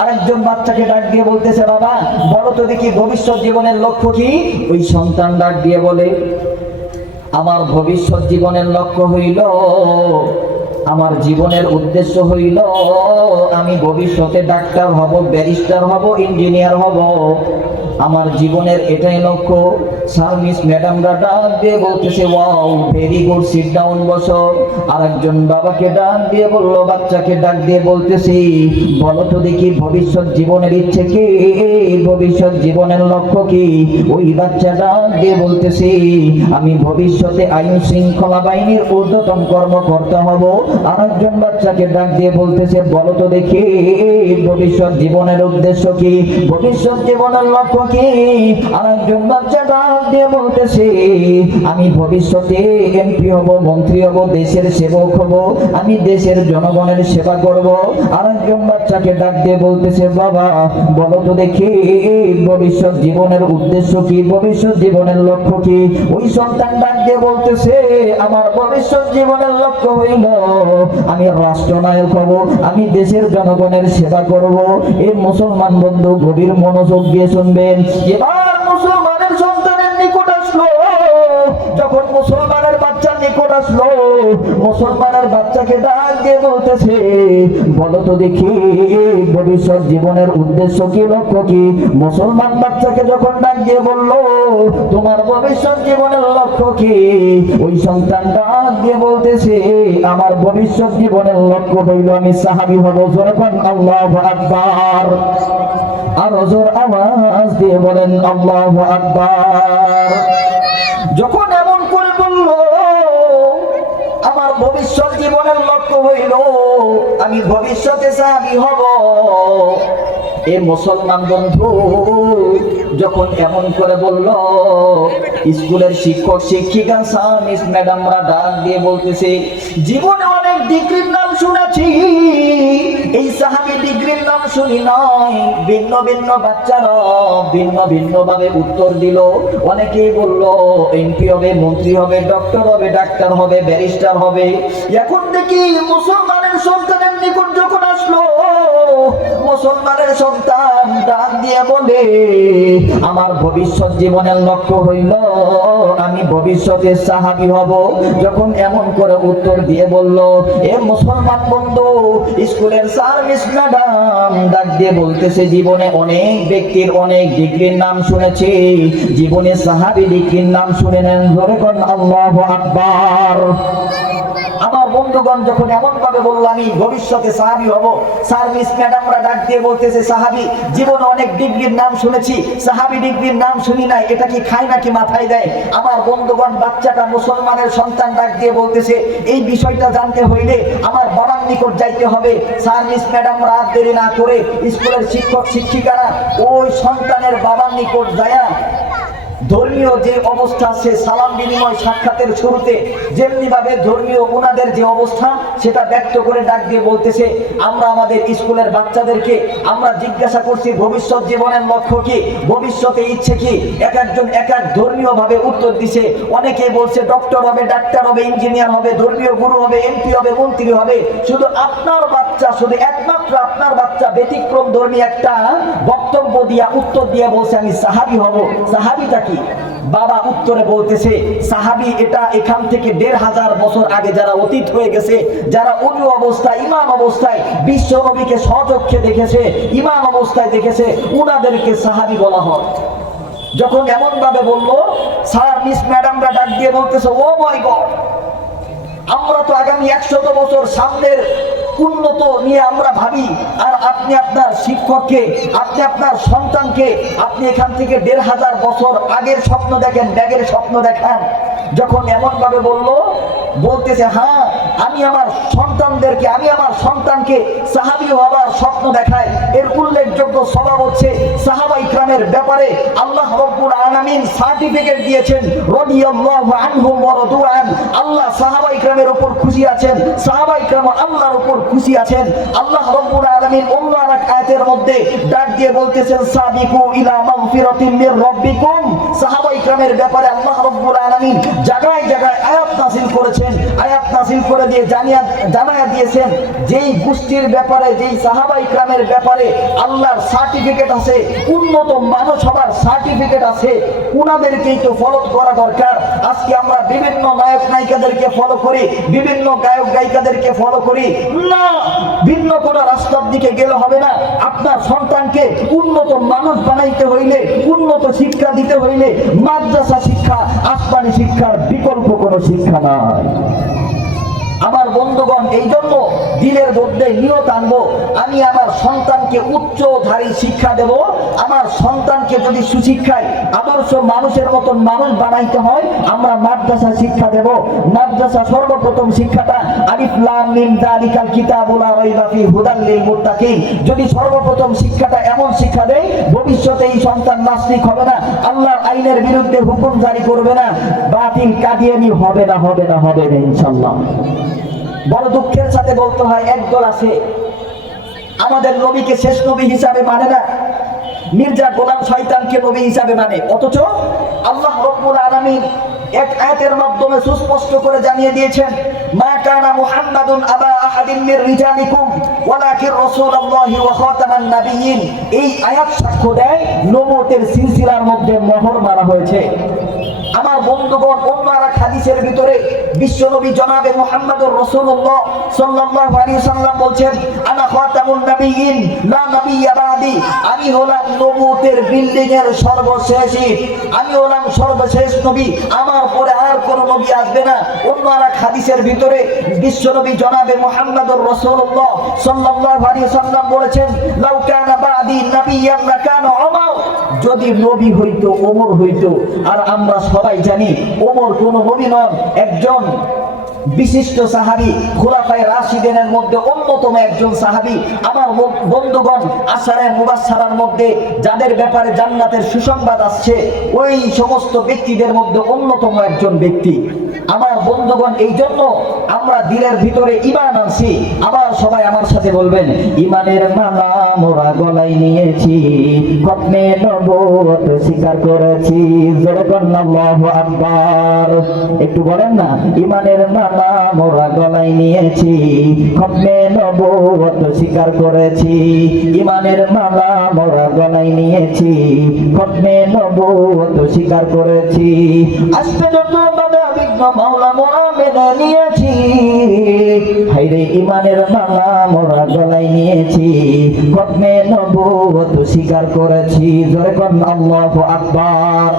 আরেকজন বাচ্চাকে ডাক দিয়ে বলতেছে, বাবা বলো তো দেখি ভবিষ্যৎ জীবনের লক্ষ্য কি? ওই সন্তান ডাক দিয়ে বলে, আমার ভবিষ্যৎ জীবনের লক্ষ্য হইল, আমার জীবনের উদ্দেশ্য হইল আমি ভবিষ্যতে ডাক্তার হব, ব্যারিস্টার হব, ইঞ্জিনিয়ার হব। আমার জীবনের এটাই লক্ষ্য। সার্ভিস ম্যাডামরা ডাক দিয়ে বলতেছে, wow very good, sit down, বসো। আরেকজন বাবাকে ডাক দিয়ে বললো, বাচ্চাকে ডাক দিয়ে বলতেছি, বলো তো দেখি ভবিষ্যৎ জীবনের ইচ্ছে কি, ভবিষ্যৎ জীবনের লক্ষ্য কি? ওই বাচ্চা ডাক দিয়ে বলতেছি, আমি ভবিষ্যতে আইন শৃঙ্খলা বাহিনীর ঊর্ধ্বতন কর্মকর্তা হব। আরেকজন বাচ্চাকে ডাক দিয়ে বলতেছে, বলো তো দেখি ভবিষ্যৎ জীবনের উদ্দেশ্য কি, ভবিষ্যৎ জীবনের লক্ষ্য কি? আরেকজন বাচ্চা ডাক দিয়ে বলতেছে, আমি ভবিষ্যতে এমপি হব, মন্ত্রী হব, দেশের সেবক হব, আমি দেশের জনগণের সেবা করব। আরেকজন বাচ্চাকে ডাক দিয়ে বলতেছে, বাবা বলো তো দেখি ভবিষ্যৎ জীবনের উদ্দেশ্য কি, ভবিষ্যৎ জীবনের লক্ষ্য কি? ওই সন্তান ডাক দিয়ে বলতেছে, আমার ভবিষ্যৎ জীবনের লক্ষ্য হইল আমি রাষ্ট্রনায়ক হব, আমি দেশের জনগণের সেবা করব। এই মুসলমান বন্ধু গভীর মনোযোগ দিয়ে শুনবেন। এবার মুসলমানের সন্তানের নিকট আসলো, যখন মুসলমানের বাচ্চার নিকট আসলো, মুসলমানের বাচ্চাকে ডাক দিয়ে বলতেছে, বলো তো দেখি ভবিষ্যৎ জীবনের উদ্দেশ্য কি, লক্ষ্য কি? মুসলমান বাচ্চাকে যখন ডাক দিয়ে বললো, তোমার ভবিষ্যৎ জীবনের লক্ষ্য কি? ওই সন্তান ডাক দিয়ে বলতেছে, আমার ভবিষ্যৎ জীবনের লক্ষ্য হইল আমি সাহাবী হব। যখন আল্লাহু আকবার, আর জোর আওয়াজ দিয়ে বলেন আল্লাহু আকবার। যখন এমন করে বলল, আমার ভবিষ্যৎ জীবনের লক্ষ্য হইল আমি ভবিষ্যতে সাহাবী হব, এ মুসলমান বন্ধু যখন এমন করে বলল, স্কুলের শিক্ষক শিক্ষিকা স্যার মিস ম্যাডামরা ডাক দিয়ে বলতেছে, জীবনে অনেক ডিগ্রির নাম শুনেছি, এই সাহাবী ডিগ্রির নাম শুনি নাই। ভিন্ন ভিন্ন বাচ্চারা ভিন্ন ভিন্ন ভাবে উত্তর দিল। অনেকেই বলল এমপি হবে, মন্ত্রী হবে, ডক্টর হবে, ডাক্তার হবে, ব্যারিস্টার হবে। এখন দেখি মুসলমানের সন্তানের নিকট যখন আসলো, মুসলমানের সন্তান ডাক দিয়ে বলে, আমার ভবিষ্যৎ জীবনের লক্ষ্য হইল আমি ভবিষ্যতে সাহাবী হব। যখন এমন করে উত্তর দিয়ে বলল, এ মুসলমান বন্ধু স্কুলের স্যার মিস ম্যাডাম ডাক দিয়ে বলতেছে, জীবনে অনেক ব্যক্তির অনেক ডিগ্রির নাম শুনেছি, জীবনে সাহাবী ডিগ্রির নাম শুনে নেন। ধরে কোন আল্লাহু আকবার। আমার বন্ধুগণ যখন এমন ভাবে বললো আমি ভবিষ্যতে সাহাবী হব, সার্ভিস ম্যাডামরা ডাক দিয়ে বলতেছে, সাহাবী জীবনে অনেক ডিগ্রির নাম শুনেছি, সাহাবী ডিগ্রির নাম শুনি নাই, এটা কি খায় নাকি মাথায় দেয়? আমার বন্ধুগণ বাচ্চাটা মুসলমানের সন্তান ডাক দিয়ে বলতেছে, এই বিষয়টা জানতে হইলে আমার বাবার নিকট যাইতে হবে। সার্ভিস ম্যাডামরা আর দেরি না করে স্কুলের শিক্ষক শিক্ষিকারা ওই সন্তানের বাবার নিকট যায়, ধর্মীয় যে অবস্থা আছে সালাম বিনিময় সাক্ষাতের শুরুতে যেমনি ভাবে ধর্মীয় ওনাদের যে অবস্থা সেটা ব্যক্ত করে ডাক দিয়ে বলতেছে, আমরা আমাদের স্কুলের বাচ্চাদেরকে আমরা জিজ্ঞাসা করছি ভবিষ্যৎ জীবনের লক্ষ্য কি, ভবিষ্যতে ইচ্ছে কি? এক একজন এক এক ধর্মীয় ভাবে উত্তর দিছে। অনেকে বলছে ডক্টর হবে, ডাক্তার হবে, ইঞ্জিনিয়ার হবে, ধর্মীয় গুরু হবে, এমপি হবে, মন্ত্রী হবে। শুধু আপনার বাচ্চা, শুধু একমাত্র আপনার বাচ্চা ব্যতিক্রম ধর্মী একটা বক্তব্য দিয়া উত্তর দিয়ে বলছে আমি সাহাবী হব। সাহাবীটা কি? বাবা উত্তরে বলতেছে, সাহাবী এটা এখান থেকে ১৫০০ বছর আগে যারা অতীত হয়ে গেছে, যারা অন্য অবস্থায় ইমাম অবস্থায় বিশ্ব নবীকে স্বচক্ষে দেখেছে, ইমাম অবস্থায় দেখেছে, উনাদেরকে সাহাবী বলা হয়। যখন এমন ভাবে বললো, স্যার মিস ম্যাডামরা ডাক দিয়ে বলতেছে, ও মাই গড, আমরা তো আগামী ১০০ বছর সামনের উন্নত নিয়ে আমরা ভাবি, আর আপনি আপনার শিক্ষককে, আপনি আপনার সন্তানকে আপনি এখান থেকে ১৫০০ বছর আগের স্বপ্ন দেখেন, ব্যাগের স্বপ্ন দেখান। যখন এমন ভাবে বলতেছে, হ্যাঁ আমি আমার সন্তানদেরকে, আমি আমার সন্তানকে সাহাবী হওয়ার স্বপ্ন দেখায়। এর উল্লেখযোগ্য স্বভাব হচ্ছে সাহাবা ইকরামের ব্যাপারে আল্লাহ রাব্বুল আলামিন সার্টিফিকেট দিয়েছেন, রাদিয়াল্লাহু আনহুম ওয়া রাদু আন। আল্লাহ সাহাবা ইকরামের উপর খুশি আছেন, সাহাবা ইকরাম আল্লাহর উপর খুশি আছেন। আল্লাহ রাব্বুল আলামিন অন্য আরেক আয়াতের মধ্যে ডাক দিয়ে বলতেছেন সাবিকু ইলা মাগফিরাতিন মির রাব্বিকুম। সাহাবায়ে কেরামের ব্যাপারে আল্লাহ রাব্বুল আলামিন জায়গায় জায়গায় আয়াত নাযিল করেছেন, আয়াত নাযিল করে দিয়ে জানায়া দিয়েছেন যেই গোষ্ঠীর ব্যাপারে, যেই সাহাবায়ে কেরামের ব্যাপারে আল্লাহর সার্টিফিকেট আছে, উন্নত মানুষ হবার সার্টিফিকেট আছে, উনাদেরকেই তো ফলো করা দরকার। আজকে আমরা বিভিন্ন নায়ক নায়িকাদেরকে ফলো করি, বিভিন্ন গায়ক গায়িকাদেরকে ফলো করি না। ভিন্ন কোনো রাস্তার দিকে গেলে হবে না। আপনার সন্তানকে উন্নত মানুষ বানাইতে হইলে, উন্নত শিক্ষা দিতে হইলে মাদ্রাসা শিক্ষা আসমানি শিক্ষার বিকল্প কোনো শিক্ষা নাই। আমার বন্ধুগণ, এই জন্য দিলের মধ্যে নিয়ত আনবো, আমি আমার সন্তানকে উচ্চধারী শিক্ষা দেব। আমার সন্তানকে যদি সুশিক্ষায় আদর্শ মানুষের মতন মানুষ বানাইতে হয়, আমরা মাদ্রাসা শিক্ষা দেব। মাদ্রাসা সর্বপ্রথম শিক্ষাটা আলিফ লাম মিম যালিকাল কিতাবু লা রাইবা ফিহি হুদাল লিল মুত্তাকিন। যদি সর্বপ্রথম শিক্ষাটা এমন শিক্ষা দেয়, ভবিষ্যতে এই সন্তান নাস্তিক হবে না, আল্লাহর আইনের বিরুদ্ধে হুকুম জারি করবে না, বাতিল কাদিয়ানি হবে না, হবে না, হবে না ইনশাআল্লাহ। বড় দুঃখের সাথে বলতে হয়, একদল আছে আমাদের নবীকে শেষ নবী হিসাবে মানে না, মির্জা গোলাম শয়তানকে নবী হিসাবে মানে। অথচ আল্লাহ রাব্বুল আলামিন এক আয়াতের মাধ্যমে সুস্পষ্ট করে জানিয়ে দিয়েছেন, মা কানা মুহাম্মাদুন আবা আহাদিন মির রিজালিকুম ওয়ালাকিন রাসূলুল্লাহি ওয়া খাতামান নাবিয়্যিন। এই আয়াত সাক্ষ্য দেয় নবুয়তের সিলসিলার মধ্যে মোহর মারা হয়েছে। আমার বন্ধুগণ, অন্য আরেক হাদিসের ভিতরে বিশ্বনবী জনাবে মুহাম্মদুর রাসূলুল্লাহ সাল্লাল্লাহু আলাইহি সাল্লাম বলছেন, আনা খাতামুন নাবিয়্যিন লা নাবিয়্যা বাদি। আমি হলাম নবুয়তের বিল্ডিং এর সর্বশেষ ইট, আমি হলাম সর্বশেষ নবী, আমার পরে আর কোন নবী আসবে না। অন্য আরেক হাদিসের ভিতরে বিশ্বনবী জনাবে মুহাম্মদুর রাসূলুল্লাহ সাল্লাল্লাহু আলাইহি সাল্লাম বলেছেন, লাউ কানা বাদি নাবিয়্যান লাকানা উমর। যদি নবী হইতো ওমর হইতো। আর আমরা সবাই জানি ওমর কোন নবী নন, একজন বিশিষ্ট সাহাবী, খুলাফায়ে রাশিদিনের মধ্যে অন্যতম একজন সাহাবী। আমার বন্ধুগণ, আশারে মুবাশশারার মধ্যে যাদের ব্যাপারে জান্নাতের সুসংবাদ আসছে, ওই সমস্ত ব্যক্তিদের মধ্যে অন্যতম একজন ব্যক্তি। আমার বন্ধুগণ, এই জন্য আমরা দিলের ভিতরে ঈমান আনছি। আবার সবাই আমার সাথে বলবেন, ঈমানের মালা মোরা গলায় নিয়েছি, খতমে নবুয়ত স্বীকার করেছি, জোরে বলেন আল্লাহু আকবার। একটু বলেন না, ঈমানের মালা মোরা গলায় নিয়েছি, খতমে নবুয়ত স্বীকার করেছি, ঈমানের মালা মোরা গলায় নিয়েছি, খতমে নবুয়ত স্বীকার করেছি। আসবে যত বাধা বিঘ্ন মাওলা মোরা মেনে নিয়েছি, হায়রে ঈমানের মালা মোরা গলায় নিয়েছি, খতমে নবুয়ত স্বীকার করেছি, জোরে বলেন আল্লাহু আকবার।